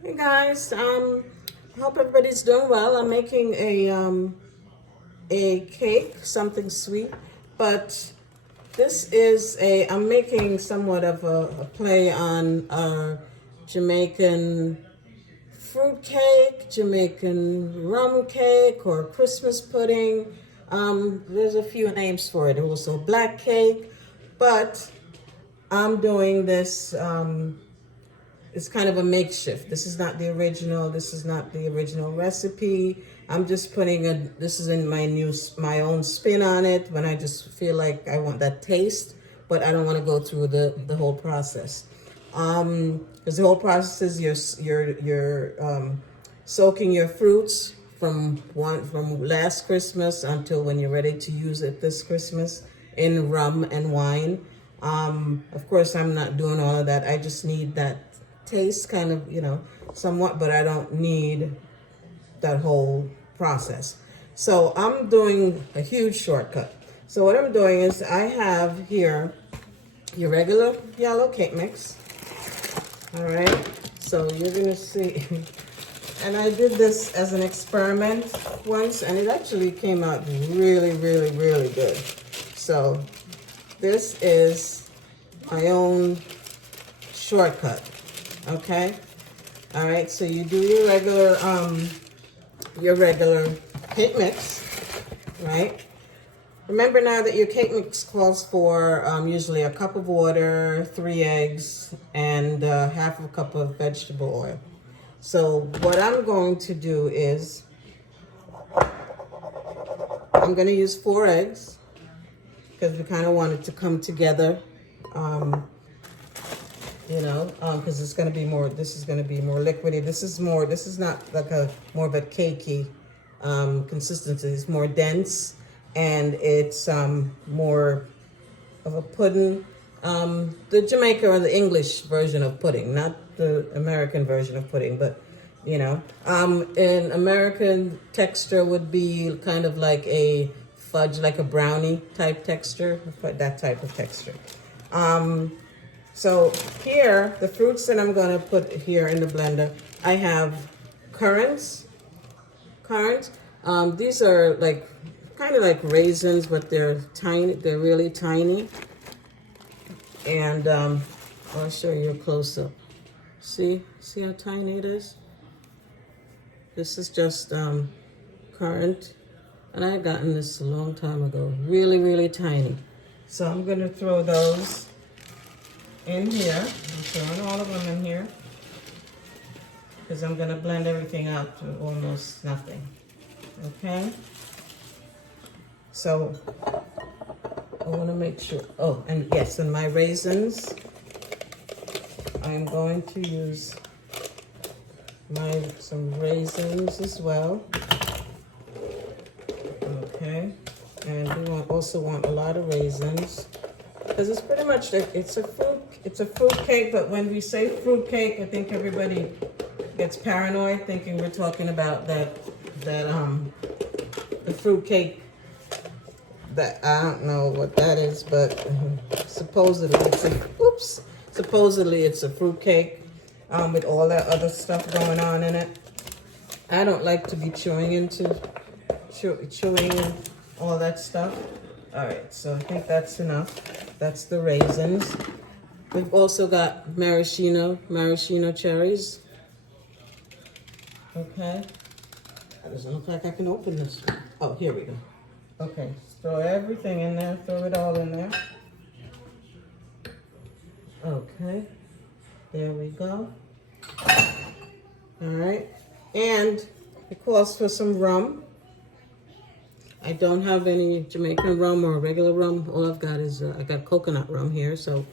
Hey guys, hope everybody's doing well. I'm making a cake, something sweet, but this is I'm making somewhat of a play on Jamaican fruit cake, Jamaican rum cake, or Christmas pudding. There's a few names for it. Also black cake, but I'm doing this. It's kind of a makeshift. This is not the original. This is not the original recipe. I'm just putting this is in my own spin on it when I just feel like I want that taste, but I don't want to go through the whole process. Because the whole process is you're soaking your fruits from last Christmas until when you're ready to use it this Christmas in rum and wine. Of course, I'm not doing all of that. I just need that taste kind of, somewhat, but I don't need that whole process. So I'm doing a huge shortcut. So what I'm doing is I have here your regular yellow cake mix. All right. So you're going to see, and I did this as an experiment once, and it actually came out really, really, really good. So this is my own shortcut. Okay. All right. So you do your regular cake mix, right? Remember now that your cake mix calls for usually a cup of water, 3 eggs, and half a cup of vegetable oil. So what I'm going to do is I'm going to use 4 eggs because we kind of want it to come together. Because it's going to be more, this is going to be more liquidy. This is not like more of a cakey consistency. It's more dense and it's more of a pudding. The Jamaica or the English version of pudding, not the American version of pudding, but an American texture would be kind of like a fudge, like a brownie type texture, that type of texture. So here, the fruits that I'm going to put here in the blender, I have currants. These are kind of like raisins, but they're tiny. They're really tiny. And I'll show you a close up. See how tiny it is? This is just currant. And I had gotten this a long time ago. Really, really tiny. So I'm going to throw those in here. I'm throwing all of them in here because I'm going to blend everything out to almost nothing. Okay? So I want to make sure. Oh, and yes, and my raisins, I'm going to use some raisins as well. Okay? And we also want a lot of raisins because it's pretty much it's a fruit cake, but when we say fruit cake, I think everybody gets paranoid thinking we're talking about the fruit cake that I don't know what that is, but supposedly it's a fruit cake with all that other stuff going on in it. I don't like to be chewing all that stuff. All right, so I think that's enough. That's the raisins. We've also got maraschino cherries. Okay. That doesn't look like I can open this one. Oh, here we go. Okay, throw everything in there. Throw it all in there. Okay. There we go. All right. And it calls for some rum. I don't have any Jamaican rum or regular rum. All I've got is I got coconut rum here, so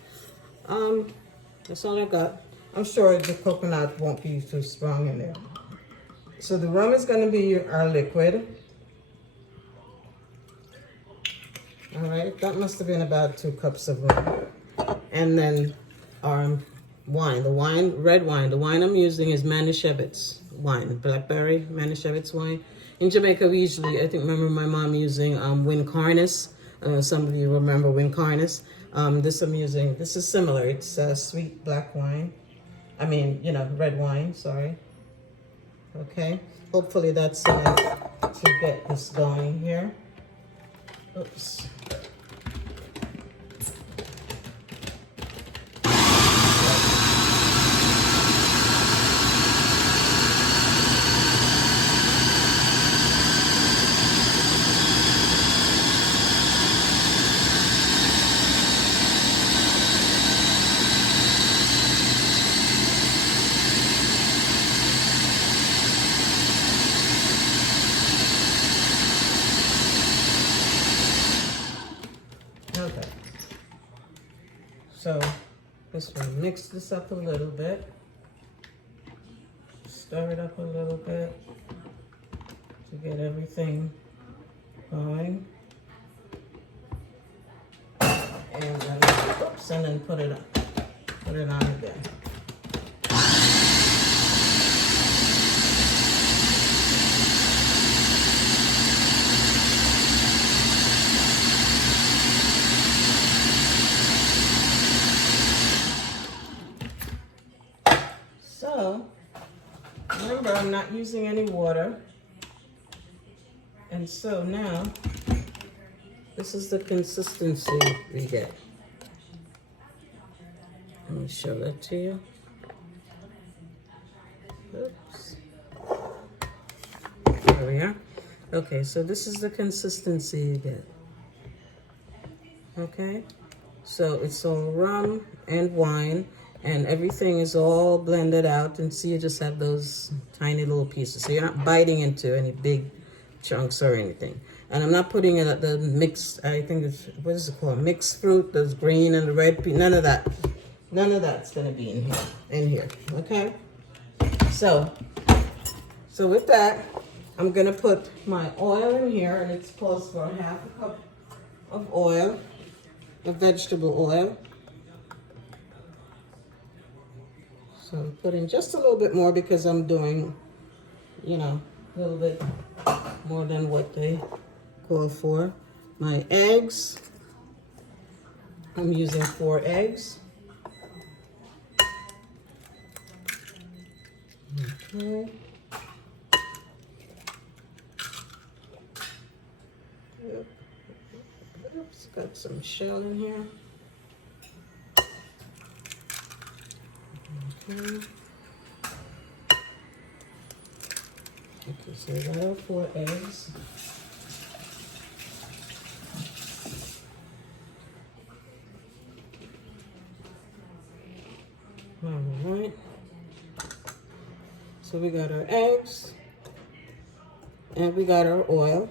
that's all I got. I'm sure the coconut won't be too strong in there. So the rum is going to be our liquid. All right, that must have been about 2 cups of rum. And then our wine, red wine. The wine I'm using is Manischewitz wine, blackberry Manischewitz wine. In Jamaica, we usually, remember my mom using Wincarnis. Some of you remember Wincarnis. This is similar. It's sweet black wine. I mean, you know, red wine, sorry. Okay, hopefully that's enough to get this going here. Oops. Okay, so this one, mix this up a little bit, stir it up a little bit to get everything going, and then, oops, and then put it on again. So, remember, I'm not using any water. And so now, this is the consistency we get. Let me show that to you. Oops. There we are. Okay, so this is the consistency you get. Okay? So it's all rum and wine, and everything is all blended out, and so you just have those tiny little pieces. So you're not biting into any big chunks or anything. And I'm not putting in the mixed, I think it's, what is it called? Mixed fruit, those green and the red, none of that. None of that's gonna be in here, okay? So with that, I'm gonna put my oil in here, and it's supposed for half a cup of oil, of vegetable oil. So put in just a little bit more because I'm doing, you know, a little bit more than what they call for. My eggs, I'm using 4 eggs. Okay. Oops, got some shell in here. Okay. Okay, so we got our 4 eggs. All right. So we got our eggs, and we got our oil.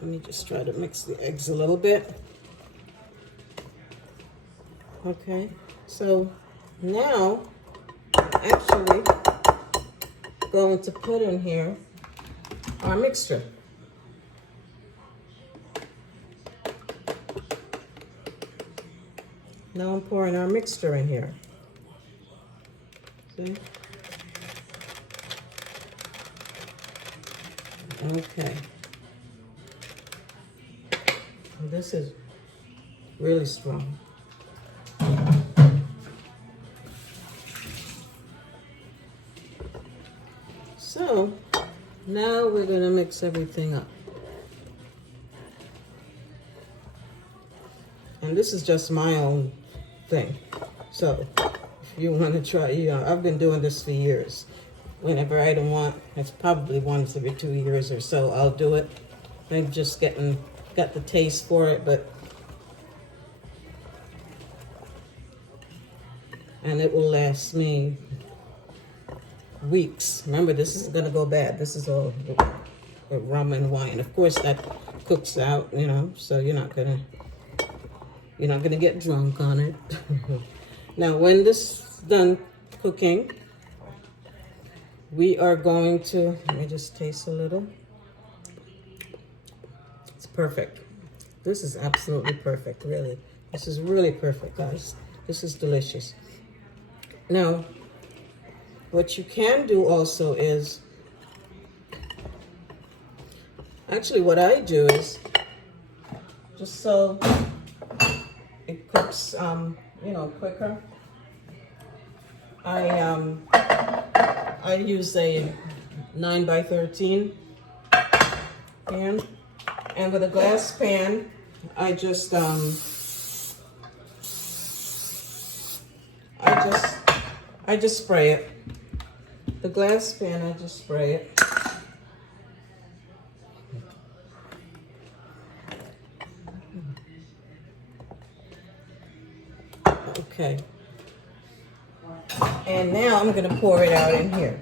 Let me just try to mix the eggs a little bit. Okay, so now actually going to put in here our mixture. Now I'm pouring our mixture in here. See? Okay. This is really strong. So now we're going to mix everything up. And this is just my own thing. So if you want to try, you know, I've been doing this for years. Whenever I don't want, it's probably once every 2 years or so, I'll do it. I'm just got the taste for it, and it will last me weeks. Remember, this is gonna go bad. This is all rum and wine. Of course, that cooks out, you know, so you're not gonna get drunk on it. Now, when this is done cooking, we are going to, let me just taste a little. It's perfect. This is absolutely perfect, really. This is really perfect, guys. This is delicious. Now, what you can do also is, actually what I do is, just so it cooks, you know, quicker, I use a 9 by 13 pan, and with a glass pan, I just spray it. The glass pan, I just spray it. Okay. And now I'm going to pour it out in here.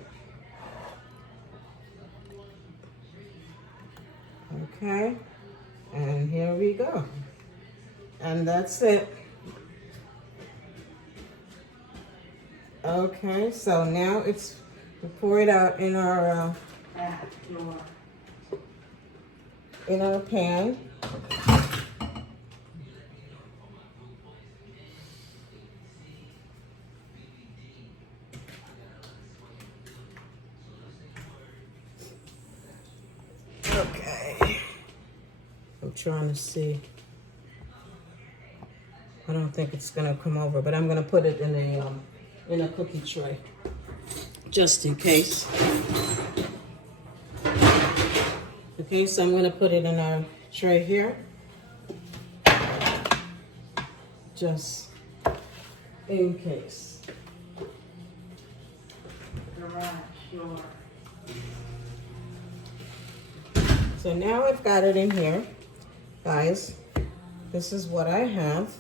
Okay. And here we go. And that's it. Okay, so now we pour it out in our pan. Okay. I'm trying to see. I don't think it's gonna come over, but I'm gonna put it in a cookie tray, just in case. Okay, so I'm gonna put it in our tray here, just in case. So now I've got it in here, guys. This is what I have.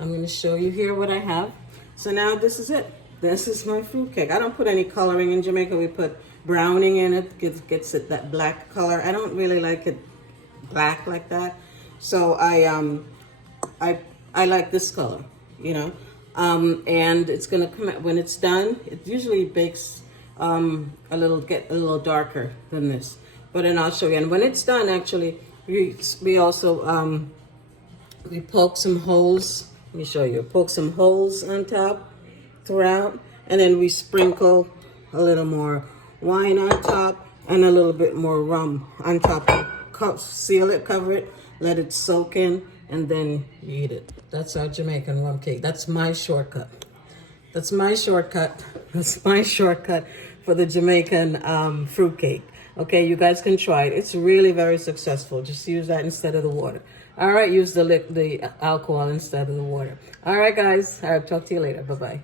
I'm going to show you here what I have. So now this is it. This is my fruit cake. I don't put any coloring in Jamaica. We put browning in it. Gets it that black color. I don't really like it black like that. So I like this color, you know. And it's going to come out when it's done. It usually bakes get a little darker than this. But then I'll show you. And when it's done, actually, we also we poke some holes. Let me show you. Poke some holes on top throughout, and then we sprinkle a little more wine on top and a little bit more rum on top. Seal it, cover it, let it soak in, and then you eat it. That's our Jamaican rum cake. That's my shortcut. That's my shortcut. That's my shortcut for the Jamaican fruit cake. Okay, you guys can try it. It's really very successful. Just use that instead of the water. All right, use the alcohol instead of the water. All right, guys. I'll talk to you later. Bye-bye.